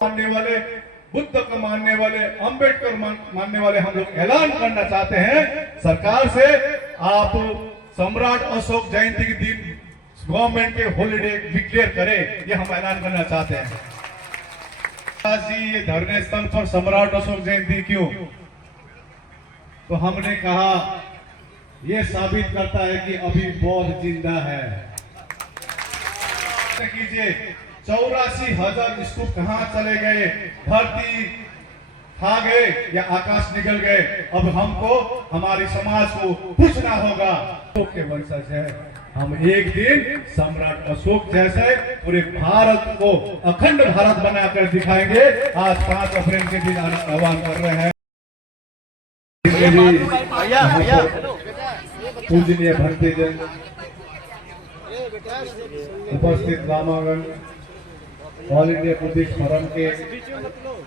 मानने वाले, बुद्ध को मानने वाले, अंबेडकर मानने वाले हम लोग ऐलान करना चाहते हैं सरकार से, आप सम्राट अशोक जयंती के दिन गवर्नमेंट के हॉलिडे डिक्लेयर करें, ये हम ऐलान करना चाहते हैं। ये धरने स्थल पर सम्राट अशोक जयंती क्यों? तो हमने कहा यह साबित करता है कि अभी बौद्ध जिंदा है। कीजिए 84,000 स्तूप कहां चले गए? धरती खा गए या आकाश निकल गए? अब हमको, हमारी समाज को पूछना होगा। अशोक के वंशज है हम, एक दिन सम्राट अशोक जैसे पूरे भारत को अखंड भारत बनाकर दिखाएंगे। आज 5 अप्रैल के दिन आह्वान कर रहे हैं। पूजनीय भक्तजन, उपस्थित रामागण, ऑल इंडिया बुद्धिस्ट फोरम के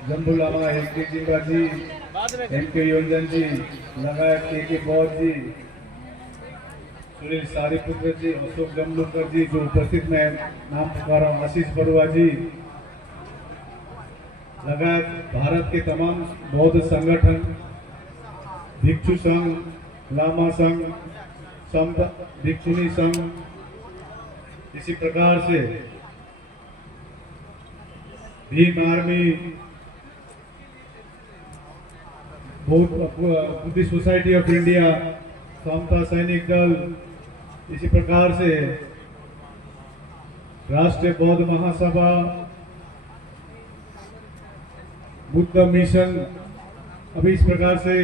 जम्बू लामा एके जिंगा जी, एमके योजन जी, लगायत के बौद्ध जी, सुनील सारीपुत्र जी, अशोक जमलुकर जी, जो उपस्थित में नाम पुकारा, आशीष बरुआ जी, लगायत भारत के तमाम बौद्ध संगठन, भिक्षु संघ, लामा संघ, संत भिक्षुनी संघ, इसी प्रकार से Bhim Army, Buddhist Society of India, Samata Sainik Dal, इसी प्रकार से राष्ट्रीय बौद्ध महासभा, बुद्ध मिशन, अभी इस प्रकार से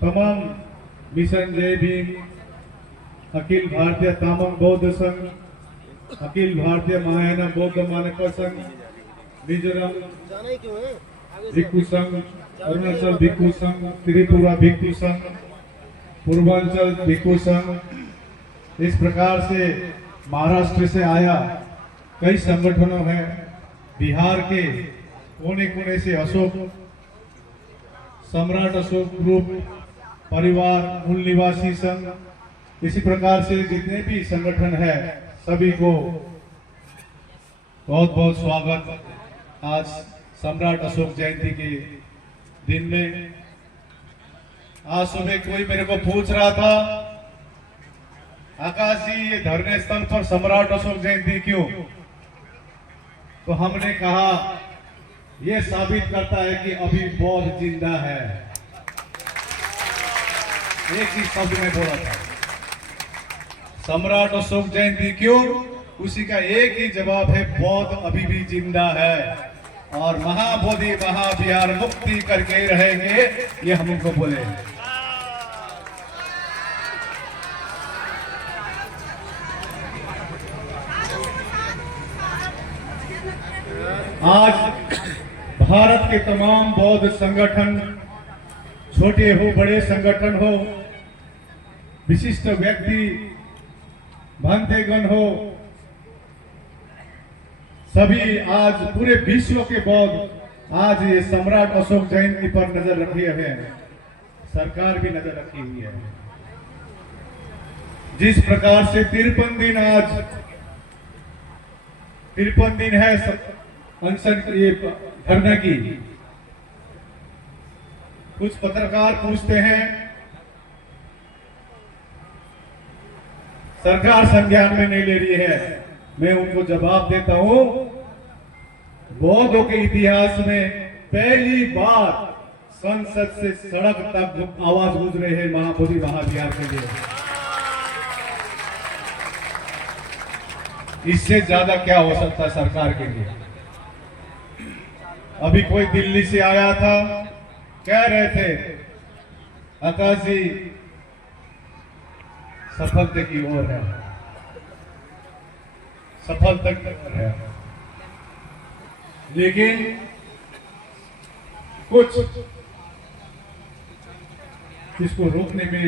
तमाम मिशन, जय भीम, अखिल भारतीय तामांग बौद्ध संघ, अखिल भारतीय महायान बौद्ध मानक संघ, मिजोरम भिक्षु संघ, अरुणाचल भिक्षु संघ, त्रिपुरा भिक्षु संघ, पूर्वांचल भिक्षु संघ, इस प्रकार से महाराष्ट्र से आया कई संगठनों हैं, बिहार के कोने कोने से अशोक, सम्राट अशोक ग्रुप, परिवार, मूल निवासी संघ, इसी प्रकार से जितने भी संगठन है सभी को बहुत बहुत स्वागत। आज सम्राट अशोक जयंती के दिन में, आज सुबह कोई मेरे को पूछ रहा था, आकाश जी ये धरने स्थल पर सम्राट अशोक जयंती क्यों? तो हमने कहा यह साबित करता है कि अभी बौद्ध जिंदा है। एक ही शब्द में बोला था, सम्राट अशोक जयंती क्यों? उसी का एक ही जवाब है, बौद्ध अभी भी जिंदा है और महाबोधि महाविहार मुक्ति करके रहेंगे, ये हम उनको बोले। आज भारत के तमाम बौद्ध संगठन, छोटे हो बड़े संगठन हो, विशिष्ट व्यक्ति, भंतेगण हो, सभी आज पूरे विश्व के बौद्ध आज ये सम्राट अशोक जयंती पर नजर रखे हुए हैं। सरकार भी नजर रखी हुई है। जिस प्रकार से 53 दिन, आज 53 दिन है अनशन ये धरना की। कुछ पत्रकार पूछते हैं, सरकार संज्ञान में नहीं ले रही है। मैं उनको जवाब देता हूं, बौद्धों के इतिहास में पहली बार संसद से सड़क तक आवाज गूंज रहे हैं महाबोधि महाविहार के लिए। इससे ज्यादा क्या हो सकता है सरकार के लिए? अभी कोई दिल्ली से आया था, कह रहे थे आकाश जी सफलता की ओर है, सफलता की ओर है, लेकिन कुछ इसको रोकने में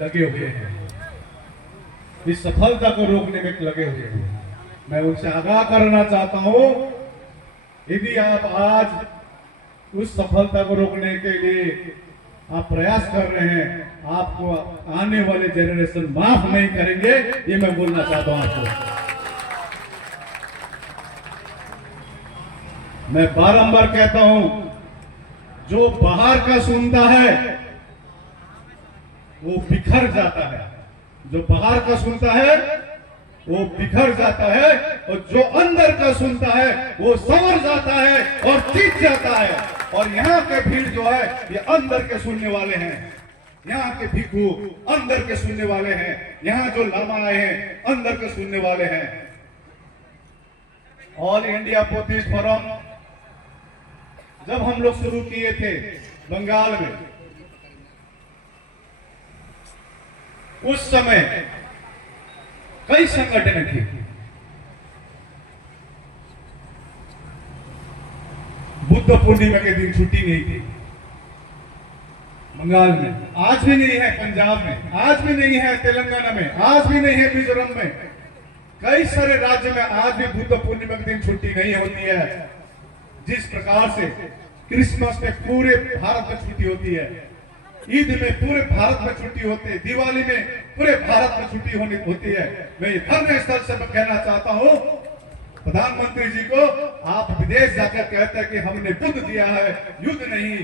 लगे हुए हैं, इस सफलता को रोकने में लगे हुए हैं। मैं उनसे आगाह करना चाहता हूं, यदि आप आज उस सफलता को रोकने के लिए आप प्रयास कर रहे हैं, आपको आने वाले जनरेशन माफ नहीं करेंगे, ये मैं बोलना चाहता हूं आपको। मैं बारंबार कहता हूं, जो बाहर का सुनता है वो बिखर जाता है। जो बाहर का सुनता है वो बिखर जाता है, और जो अंदर का सुनता है वो संवर जाता है और जीत जाता है। और यहाँ के भीड़ जो है ये अंदर के सुनने वाले हैं। यहाँ के भिक्षु अंदर के सुनने वाले हैं। यहाँ जो लामा आए हैं अंदर के सुनने वाले हैं। ऑल इंडिया बुद्धिस्ट फोरम जब हम लोग शुरू किए थे बंगाल में, उस समय कई संगठन थे। बुद्ध पूर्णिमा के दिन छुट्टी नहीं थी बंगाल में, आज भी नहीं है पंजाब में, आज भी नहीं है तेलंगाना में, आज भी नहीं है मिजोरम में। कई सारे राज्य में आज भी बुद्ध पूर्णिमा के दिन छुट्टी नहीं होती है। जिस प्रकार से क्रिसमस में पूरे भारत में छुट्टी होती है, ईद में पूरे भारत में छुट्टी होती है, दिवाली में पूरे भारत में छुट्टी होती है। मैं धर्म स्थल से कहना चाहता हूं प्रधानमंत्री जी को, आप विदेश जाकर कहते हैं कि हमने बुद्ध दिया है, युद्ध नहीं,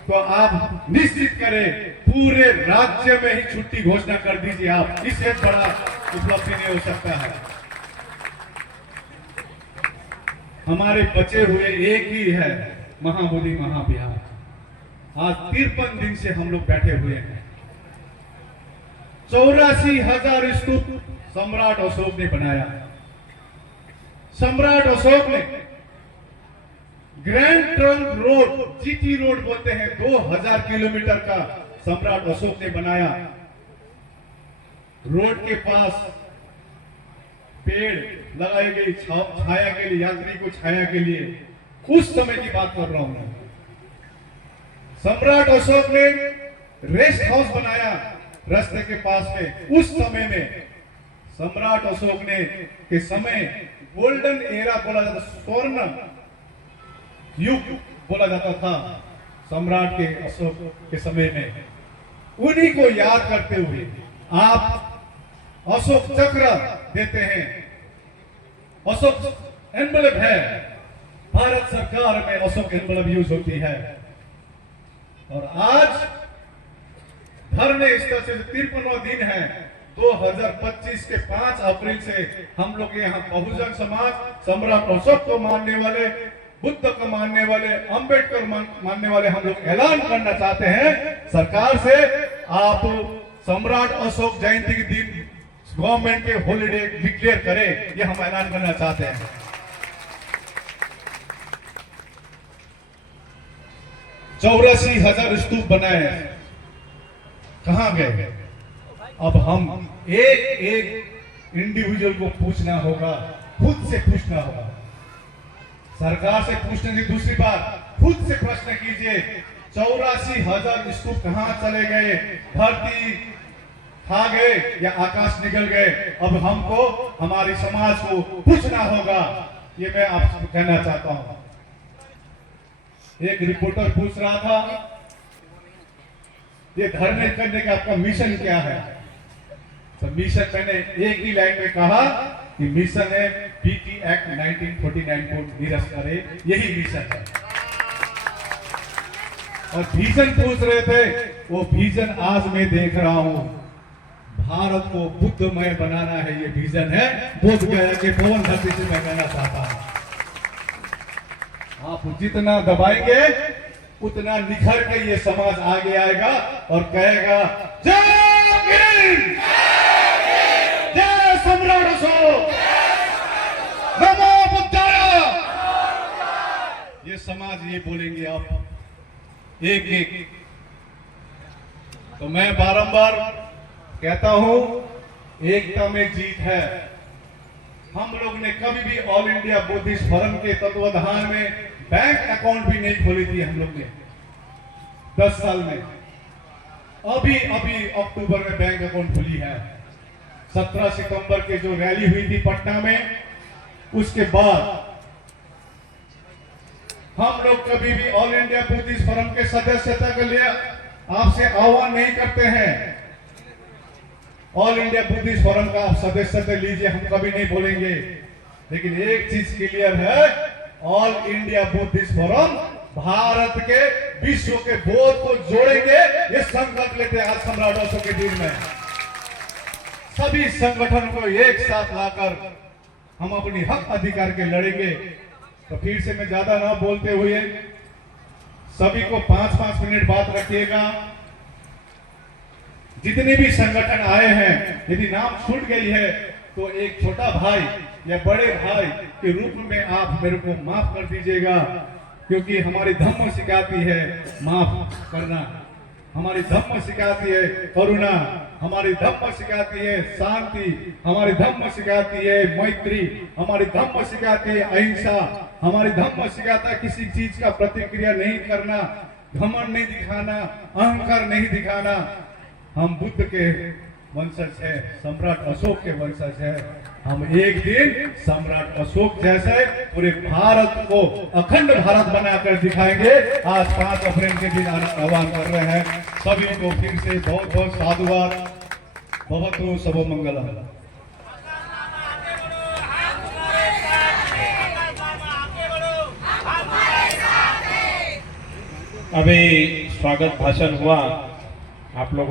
तो आप निश्चित करें पूरे राज्य में ही छुट्टी घोषणा कर दीजिए। आप इससे बड़ा उपलब्धि नहीं हो सकता है। हमारे बचे हुए एक ही है महाबोधि महाविहार। आज 53 दिन से हम लोग बैठे हुए हैं। 84,000 स्तूप सम्राट अशोक ने बनाया। सम्राट अशोक ने grand trunk road, GT road बोलते हैं, 2000 किलोमीटर का सम्राट अशोक ने बनाया। रोड के पास पेड़ लगाई गई छाया के लिए, यात्री को छाया के लिए। उस समय की बात कर रहा हूं मैं। सम्राट अशोक ने रेस्ट हाउस बनाया रास्ते के पास में। उस समय में सम्राट अशोक ने के समय गोल्डन एरा बोला जाता, स्वर्ण युग बोला जाता था सम्राट के अशोक के समय में। उन्हीं को याद करते हुए आप अशोक चक्र देते हैं। अशोक एनवलप है, भारत सरकार में अशोक एनवलप यूज होती है। और आज धरने स्थल से 53वां दिन है 2025 के 5 अप्रैल से हम लोग यहाँ बहुजन समाज सम्राट अशोक को मानने वाले, बुद्ध को मानने वाले, अंबेडकर मानने वाले हम लोग ऐलान करना चाहते हैं सरकार से, आप सम्राट अशोक जयंती के दिन गवर्नमेंट के हॉलीडे डिक्लेयर करें। ये हम ऐलान करना चाहते हैं। 84,000 स्तूप बनाए, कहां गए? अब हम एक एक इंडिविजुअल को पूछना होगा, खुद से पूछना होगा। सरकार से पूछने की दूसरी बात, खुद से प्रश्न कीजिए 84,000 स्तूप कहां चले गए? धरती खा गए या आकाश निकल गए? अब हमको, हमारे समाज को पूछना होगा। ये मैं आपसे कहना चाहता हूं। एक रिपोर्टर पूछ रहा था, ये धरने करने का आपका मिशन क्या है? तो मिशन मैंने एक ही लाइन में कहा कि मिशन है पीटी एक्ट 1949 को निरस्त करे, यही मिशन है। और विजन पूछ रहे थे, वो विजन आज मैं देख रहा हूं। भारत को बुद्धमय बनाना है, ये विजन है। बोध गया कि पवन धरती से मैं कहना चाहता हूं, आप जितना दबाएंगे उतना निखर के ये समाज आगे आएगा और कहेगा जय भीम, जय सम्राट अशोक, नमो बुद्धाय। ये समाज ये बोलेंगे आप एक एक। तो मैं बारंबार कहता हूं, एकता में जीत है। हम लोग ने कभी भी ऑल इंडिया बुद्धिस्ट फोरम के तत्वाधान में बैंक अकाउंट भी नहीं खोली थी हम लोग ने 10 साल में। अभी अक्टूबर में बैंक अकाउंट खुली है। 17 सितंबर के जो रैली हुई थी पटना में, उसके बाद हम लोग कभी भी ऑल इंडिया बुद्धिस्ट फोरम के सदस्यता के लिए आपसे आह्वान नहीं करते हैं। ऑल इंडिया बुद्धिस्ट फोरम का आप सदस्यता लीजिए, हम कभी नहीं बोलेंगे। लेकिन एक चीज क्लियर है, all India Buddhist forum Bharat के विश्व के बोध को जोड़ेंगे, ये संकल्प लेते हैं आज सम्राट अशोक के दिन में। सभी संगठन को एक साथ लाकर हम अपनी हक अधिकार के लड़ेंगे। तो फिर से मैं ज्यादा ना बोलते हुए सभी को 5-5 मिनट बात रखिएगा। जितने भी संगठन आए हैं, यदि नाम छूट गई है तो एक छोटा भाई या बड़े भाई के रूप में आप मेरे को माफ कर दीजिएगा, क्योंकि हमारी धर्म सिखाती है माफ करना, हमारी धर्म सिखाती है करुणा, हमारी धर्म सिखाती है शांति, हमारी धर्म सिखाती है मैत्री, हमारी धर्म सिखाती है अहिंसा, हमारी धर्म सिखाता है किसी चीज का प्रतिक्रिया नहीं करना, घमंड नहीं दिखाना, अहंकार नहीं दिखाना। हम बुद्ध के वंशज है, सम्राट अशोक के वंशज है। हम एक दिन सम्राट अशोक जैसे पूरे भारत को अखंड भारत बनाकर दिखाएंगे। आज 5 अप्रैल के दिन आह्वान कर रहे हैं सभी को फिर से बहुत बहुत साधुवाद। भवतु सब मंगलम। अभी स्वागत भाषण हुआ आप लोगों